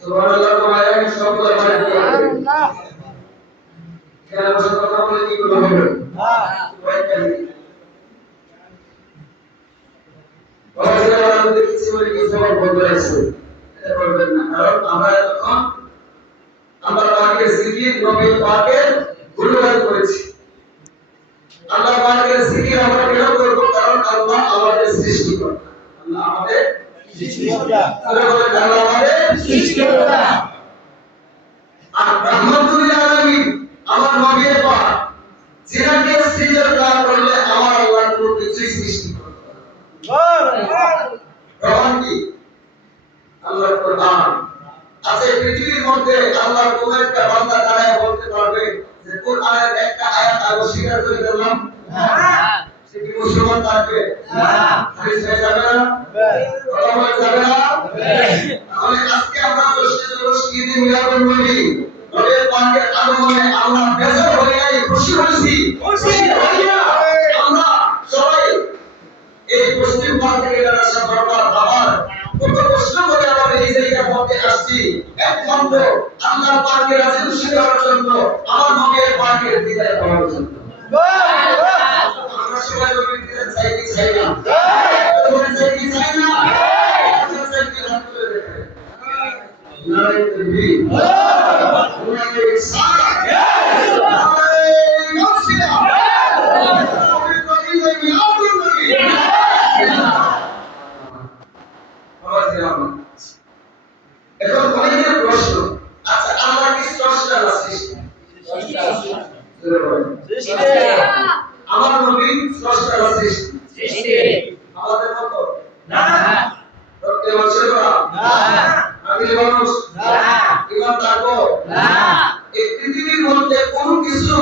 সুবহানাল্লাহ তোমায় শব্দ মানে সুবহানাল্লাহ কেন বসে কথা বলে কি করতে হবে বাবা আমরা দেখেছি বলে কি সব বলতে আছে এটা বলবেন না কারণ আমরা তখন আল্লাহ পাকের জিকির নবী পাকের গুণগান করেছি আল্লাহ পাকের জিকির আমরা কেন করব কারণ আল্লাহ আমাদের সৃষ্টিকর্তা আল্লাহ আমাদের সৃষ্টিকর্তা আল্লাহ আমাদের সৃষ্টিকর্তা আর রাহমাতুল আলামিন আমার নবী পাক যিনাকে সৃষ্টিকর্তা করলে আমার আল্লাহ কোনো কিছুই সৃষ্টি করতে পারে প্রমাণ কি আল্লাহর কোরআন আছে পৃথিবীর মধ্যে আল্লাহর কোন একটা বান্দা দাঁড়ায় বলতে পারবে যে কোরআনের একটা আয়াত আমি স্বীকার করে দিলাম না সে কি মুসলমান থাকবে না হাদিস হয়ে যাবে না কথা বলা যাবে না তাহলে আজকে আমরা ঈদে মিলাদুন নবী নবীর পাকের আগমনে আল্লাহ বেজার হয়ে নাই খুশি হয়েছি হইয়া আমরা সবাই এই পশ্চিম পাক থেকে যারা সরকার আবার কত কষ্ট করে আমরা এই জায়গার মধ্যে আসছি একমাত্র আল্লাহ পাকের রাজি খুশি হওয়ার জন্য আমার নবীর পাকের দিদার পাওয়ার জন্য আমরা সবাই নবীর দিদার চাই কি চাই না তোমরা চাই কি চাই না তোমরা চাই কি হাত তুলে দেখে নারে তাকবীর নারে ইসলাম নারে মুসলিম নবীর কলিমা মিলাদুন নবী এখন অনেকের প্রশ্ন আচ্ছা আল্লাহ কি স্রষ্টা না সৃষ্টি আমার নবী স্রষ্টা না সৃষ্টি আমাদের মতো না প্রত্যেক মানুষের না আমি মানুষ না ইমান থাকবো না এই পৃথিবীর মধ্যে কোন কিছু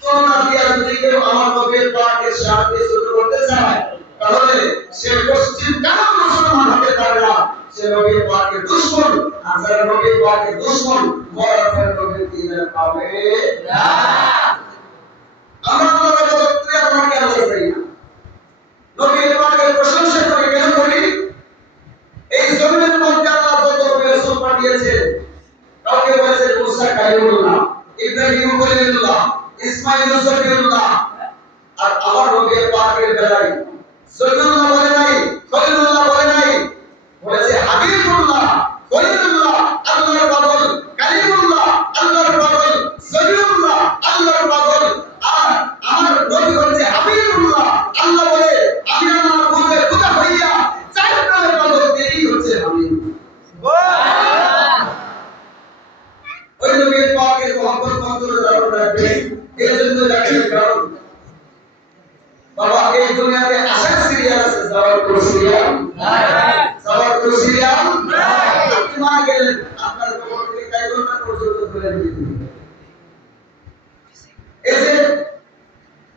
তুলনা দিয়ে যদি কেউ আমার নবীর পাকের সাথে ছোট করতে চায় তাহলে সে পশ্চিম কেন মুসলমান হতে পারে না সে নবীর পাকের দুশমন আর যারা নবীর পাকের দুশমন মরার পরে নবীর দ্বীনের পাবে না আমরা আল্লাহর ইবাদত করে আমাকে আল্লাহ চাই না নবীর পাকের প্রশংসা করে কেন করি এই জমিনের মধ্যে আল্লাহ যত রাসূল পাঠিয়েছে কাউকে বলেছে মুসা কালিমুল্লাহ ইব্রাহিম খলিলুল্লাহ ইসমাঈল সফিউল্লাহ আর আমার নবীর পাকের বেলায় সফিউল্লাহ বলে নাই খলিলুল্লাহ বলে নাই বলেছে হাবিবুল্লাহ খলিলুল্লাহ আল্লাহর পাগল কালিমুল্লাহ আল্লাহর পাগল সফিউল্লাহ আল্লাহর পাগল আর আমার নবী বলেছে হাবিবুল্লাহ আল্লাহ বলে আমি আমার পূর্বে খোদা হইয়া চার নামের পাগল দেরি হচ্ছে হাবিব সুবহানাল্লাহ ওই নবীর পাকের মহব্বত অন্তরে ধারণ রাখবে এর জন্য রাখেন কারণ বাবা এই দুনিয়াতে আসার সিরিয়াল আছে যাওয়ার কোনো সিরিয়াল নাই যাওয়ার কোনো সিরিয়াল নাই আপনি মারা গেলেন আপনার কবর থেকে কয় ঘন্টা পর্যন্ত ধরে দিবেন এই যে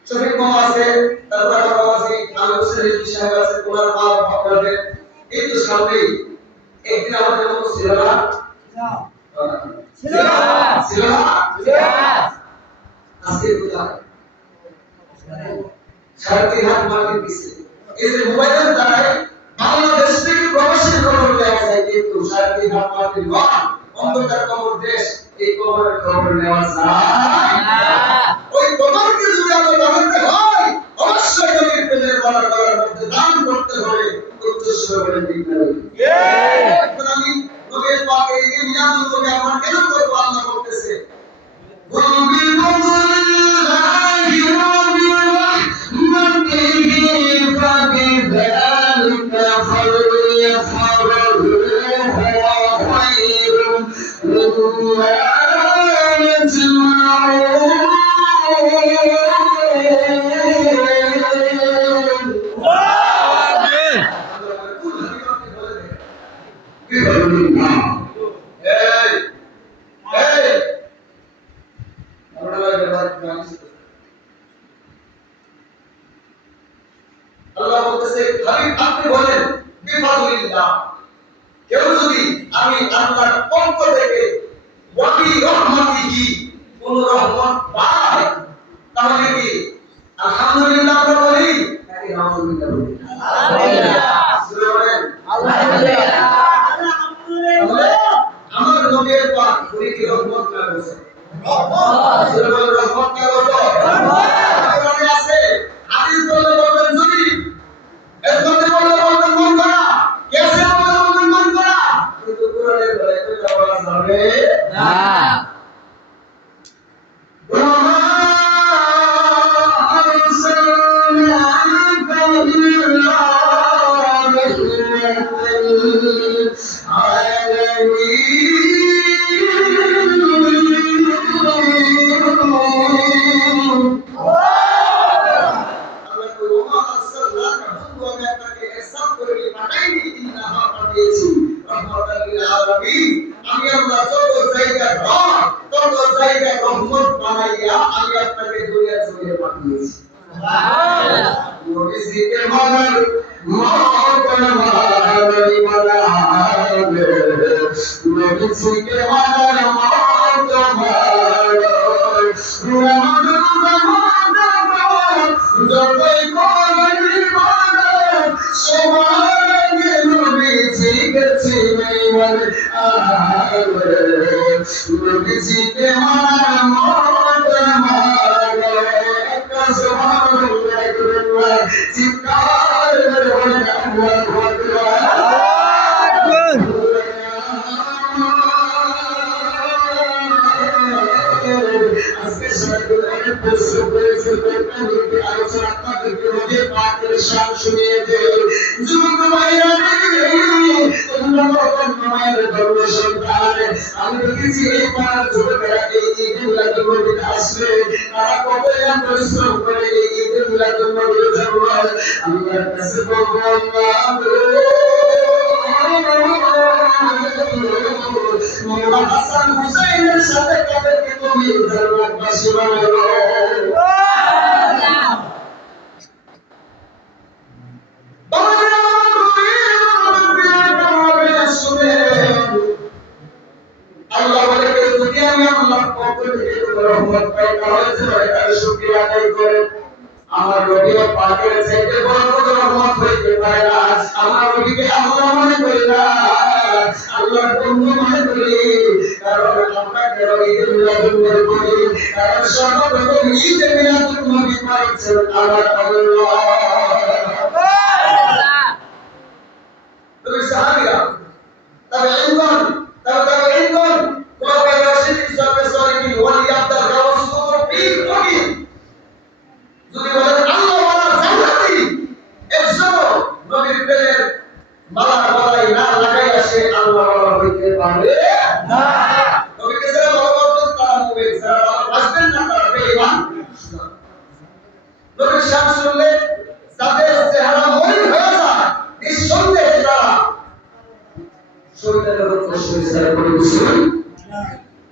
শফিক মামা আছে তারপর আমার বাবা আছে আমি হোসেন সাহেব আছে ওনার মা বাবা এই তো সামনেই একদিন আমাদের মতো ছিল না ছিল ছিল আজকে কোথায় সারাটি হাত মাটির পিছে এই যে মোবাইলের দ্বারাই বাংলাদেশ থেকে প্রবাসী খবর দেওয়া যায় কিন্তু সারাটি হাত মাটির ঘর অন্ধকার কবর দেশ এই কবরের খবর নেওয়া যায় না ওই কবরকে যদি আমরা বানাতে হয় অবশ্যই নবীর প্রেমের করার মধ্যে দান করতে হবে উচ্চস্বরে বলে ঠিক না এখন আমি নবীর পাকে এই যে মিলাদুন নবী আমরা কেন করব আল্লাহ বলতেছে আল্লাহ বলতেছে হাবিব আপনি বলেন বিফাদুলিল্লাহ কেউ যদি আমি আল্লাহর পক্ষ থেকে ওয়াবি রহমাতিহি কোন রহমত পায় তাহলে কি আলহামদুলিল্লাহ আমরা বলি নাকি আলহামদুলিল্লাহ বলি আলহামদুলিল্লাহ সুবহানাল্লাহ আলহামদুলিল্লাহ সুবহানাল্লাহ রহমত না কত কোরআনে আছে হাদিস বললে বলবেন যদি এর মধ্যে বললে বলবেন মন করা কেসে বললে বলবেন মন করা কিন্তু কোরআনে বলে এটা বলা যাবে না আমি আল্লাহ তত জায়গা রহমত বানাইয়া আমি আপনাকে দুনিয়া ছড়িয়ে পাঠিয়েছি সুবহানাল্লাহ নবীজিকে মানার মতন মানাই মানাবে নবীজিকে মানার মতন মানাই যতই করি মানাই সবার নবীজিকে চিনি মানে নবীজিকে মানার মতন মানাই একটা সুবহানাল্লাহ চিৎকার করে বলেন আল্লাহু আকবার আজকে সকালে অনেক প্রশ্ন করেছে প্রত্যেকটি আলোচনা আপনাদেরকে নবী পাকের শান শুনিয়ে দেব যুবক ভাইরা তোমরা কখন মায়ের ধর্ম সন্তান আমি দেখেছি এই পাড়ার যুবকেরা এই ঈদে মিলাদুন নবীতে আসলে তারা কতই পরিশ্রম করে এই ঈদে মিলাদুন নবীর জন্য আল্লাহর কাছে বলবো আল্লাহ হাসান হুসাইনের সাথে তাদেরকে তুমি জান্নাতবাসী বানাও আল্লাহ বলে যদি আমি আল্লাহর পক্ষ থেকে রহমত পাই তাহলে তার শুকরিয়া আদায় করে আমার নবী পাকের চাইতে বড় বড় রহমত হইতে পারে না আমার নবীকে আল্লাহ মনে করি না আল্লাহর বন্ধু মনে করি কারণ আমরা কেন ঈদে মিলাদুন নবী করি কারণ সর্বপ্রথম ঈদে মিলাদুন নবী পাইছেন আমার আল্লাহ তুমি সাহাবীরা তবে ইমান তবে ইমান কোরআনে রাশিদ হিসাবে সরিকি ওয়ালি আব্দুল রাসূল পীর নবী যদি বলেন আল্লাহ ওয়ালা জান্নাতি একজন নবীর প্রেমের মালা গলায় না লাগাইয়া সে আল্লাহ ওয়ালা হইতে পারে না নবীকে যারা মহব্বত তারা মুমিন যারা ভালোবাসবেন না তারা বেঈমান নবীর শান শুনলে যাদের চেহারা মলিন হয়ে যায় নিঃসন্দেহে তারা শয়তানের উপর সহিষ্ণুতা করে দিয়েছেন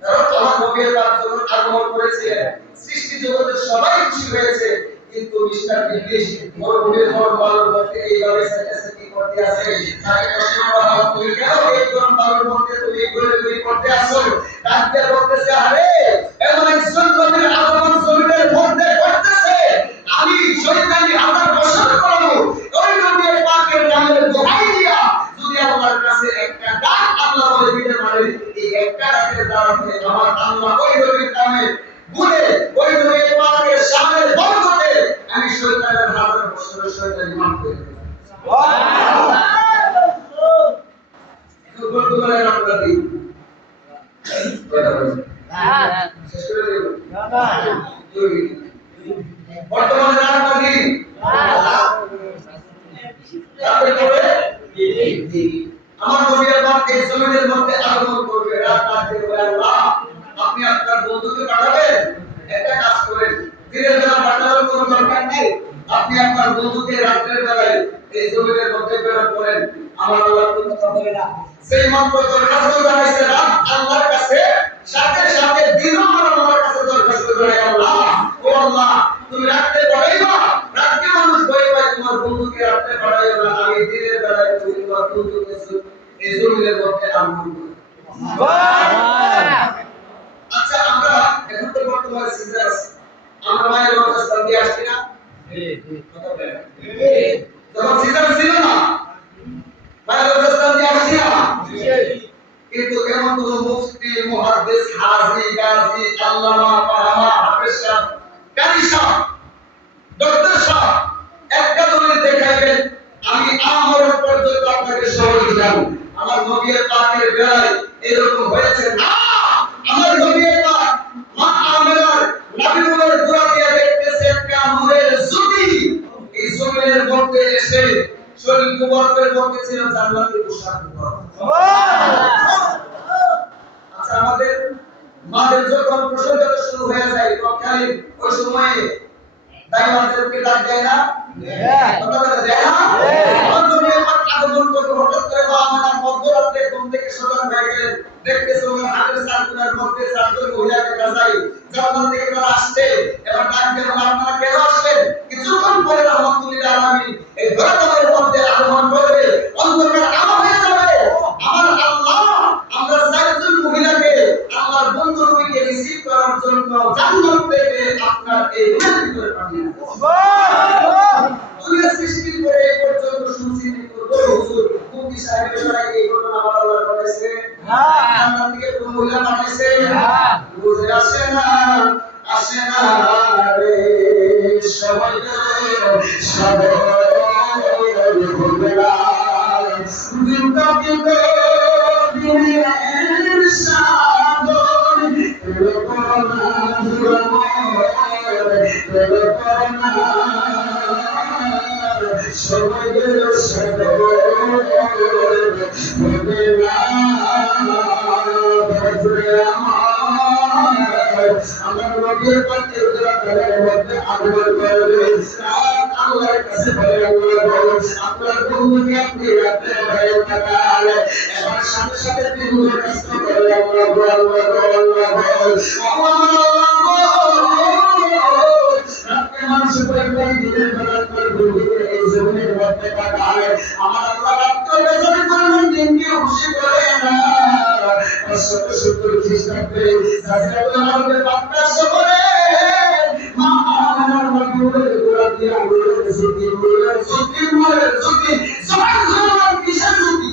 কারণ আমার নবীর যখন আগমন করেছিলেন সৃষ্টি জগতের সবাই খুশি হয়েছে কিন্তু মিস্টার ইংলিশ মরুভূমির বালুর মধ্যে এইভাবে সেটাসেটি করতে আছে তাকে প্রশ্ন করা হয় তুমি কেন এই গরম বালুর মধ্যে তুমি ঘুরে করতে আসো ডাক্তার বলতেছে আরে এমন একজন নবীর আগমন জমিনের মধ্যে করতেছে আমি শয়তানি হাজার বছর করব ওই নবীর পাকের নামের দোহাই দিয়া যদি আল্লাহর কাছে একটা ডাক আল্লাহ বলে দিতে পারে এই একটা ডাকের দ্বারাতে আমার আল্লাহ ওই নবীর নামে গুণে ওই নবীর পাকের সামনে বরকতে আমি শয়তানের হাজার বছরের শয়তানি মাফ করে দেব সুবহানাল্লাহ একটু বলতে পারেন আপনারা দিন কথা বলেন হ্যাঁ শেষ করে দেব না বর্তমানে রাত দিন রাতে করে আমার নবীর পাক এই জমিনের মধ্যে আগমন করবে রাত দিন আল্লাহ আপনি আপনার বন্ধুকে পাঠাবেন একটা কাজ করেন দিনের বেলা পাঠানোর কোনো দরকার নেই আপনি আপনার বন্ধুকে রাতের বেলায় এই জমিনের মধ্যে প্রেরণ করেন আমার আল্লাহ কোনো কথা বলে না সেই মাত্র দরখাস্ত জানাইছে রাত আল্লাহর কাছে সাথে সাথে দিনও আমার আল্লাহর কাছে দরখাস্ত জানাই আল্লাহ ও আল্লাহ তুমি রাতে পাঠাইবা রাতে মানুষ ভয় পায় তোমার বন্ধুকে রাতে পাঠাইও না আমি দিনের বেলায় তুমি তোমার বন্ধুকে এই জমিনের মধ্যে আগমন করব সুবহানাল্লাহ আচ্ছা আমরা এখন তো বর্তমানে সিজন আছে আমরা মায়ের লজ্জাস্থান দিয়ে আসছি না কথা বলেন যখন সিজন ছিল না মায়ের লজ্জাস্থান দিয়ে আসছি না কিন্তু এমন কোন মুফতি মুহাদ্দিস হাজি গাজী আল্লামা ফাহামা হাফেজ সাহেব কারি সাহেব ডক্টর সাহেব একটা দলিল দেখাইবেন আমি আমর পর্যন্ত আপনাকে সহজ দেব আমার নবীর পাকের বেলায় এরকম হয়েছে না আমার নবীর পাক মা আমেনার নবীর গোড়া দিয়ে দেখতেছে একটা নূরের জ্যোতি এই জমিনের মধ্যে এসে শরীর মুবারকের মধ্যে ছিল জান্নাতের পোশাক আচ্ছা আমাদের মাদের যখন প্রসঙ্গ শুরু হয়ে যায় তখন ওই সময়ে দাইমাদেরকে ডাক দেয় না কথা বলে দেয় না অন্তরে আগমন করে হঠাৎ করে বাবা মধ্যরাত্রে ঘুম থেকে সজাগ হয়ে গেলেন দেখতেছে ওনার হাতের সার্কুলার মধ্যে চারজন মহিলাকে কাজাই জান্নাত থেকে তারা আসছে এবার ডাক দিয়ে আপনারা কেন আসলেন কিছুক্ষণ পরে রহমতুল্লাহ আলামিন এই ধরাতলের মধ্যে আগমন করবে অন্তরে আমা হয়ে যাবে আমার আল্লাহ আমরা চারজন মহিলাকে আল্লাহর বন্ধু নবীকে রিসিভ করার জন্য জান্নাত থেকে আপনার এই রুমের ভিতরে পাঠিয়ে দুনিয়া সৃষ্টি করে এই পর্যন্ত শুনছি হুজুর মুফতি সাহেবের সরাই এই ঘটনা আমার আল্লাহ বলেছে না জান্নাত থেকে কোন মহিলা পাঠাইছে বুঝে আসে না রে সবাই সবাই ভুলবেলা দিনটা দিতে দিনের সাদর করোনা সবাই সবাই ভুলবেলা আমার নবীর পাকে দলের মধ্যে আগমন করবে আল্লাহর কাছে বলে আপনার বন্ধুকে আপনি রাখতে ভয় থাকার এবার সাথে সাথে তিনজন কষ্ট করে মানুষ পরিবার দিনের বেলা করে বন্ধুকে এই জমিনের মধ্যে থাকার আমার আল্লাহ রাত্রে বেজার করবেন দিনকে খুশি করে না 570 খ্রিস্টাব্দে জাজিরাতুল আরবের বাক্কা শহরে মা আমেনার নবীর গোড়া দিয়ে আগুনের জ্যোতি সবাই ধরুন কিসের জ্যোতি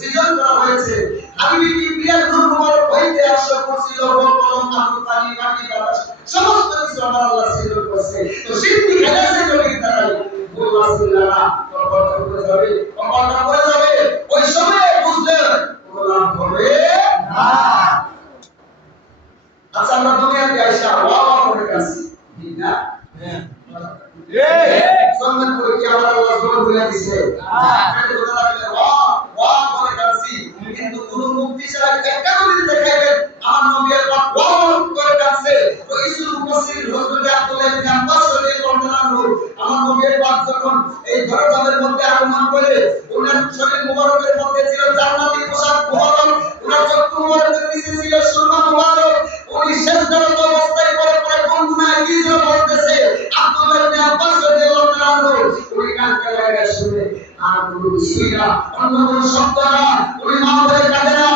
সৃজন করা হয়েছে হাবিবি বিয়ার মুবারক হইতে আসা করছিল কলম আলু পানি মাটি বাতাস সমস্ত কিছু আমার আল্লাহ সৃজন করেছে তো সিদ্ধি খেলেছে নবীর দ্বারাই বললাম কবরটা করে যাবে ওই সময় বুঝলে প্রলাপ হবে না আচ্ছা আমরা দুনিয়াতে আইসা ওয়া করে কাছি ঠিক না হ্যাঁ সম্মান করে কি আমার আল্লাহ জোর বলে দিয়েছে এটা কথা লাগলে ওয়া করে কাছি কিন্তু কোন মুক্তি ছাড়া একটা দলিল দেখাইবেন আমার নবীর পাক ওয়া করে কাছে তো ইসুল মুফাসসির হযরত আব্দুল্লাহ ইবনে আব্বাস রাদিয়াল্লাহু আনহু আমার নবীর পাক যখন এই ধরাতলের মধ্যে আগমন করে ওনার শরীর মুবারকের মধ্যে ছিল জান্নাতি পোশাক মুবারক ওনার চক্ষু মুবারকের নিচে ছিল সুরমা মুবারক উনি শেষদারত অবস্থায় পরে গুনগুনায় গিয়ে বলতেছে আব্দুল্লাহ ইবনে আব্বাস রাদিয়াল্লাহু আনহু উনি কানকে লাগায় শুনে আর কোনো কিছুই না অন্য কোনো শব্দ না উনি মাহবুবের কাঁদে না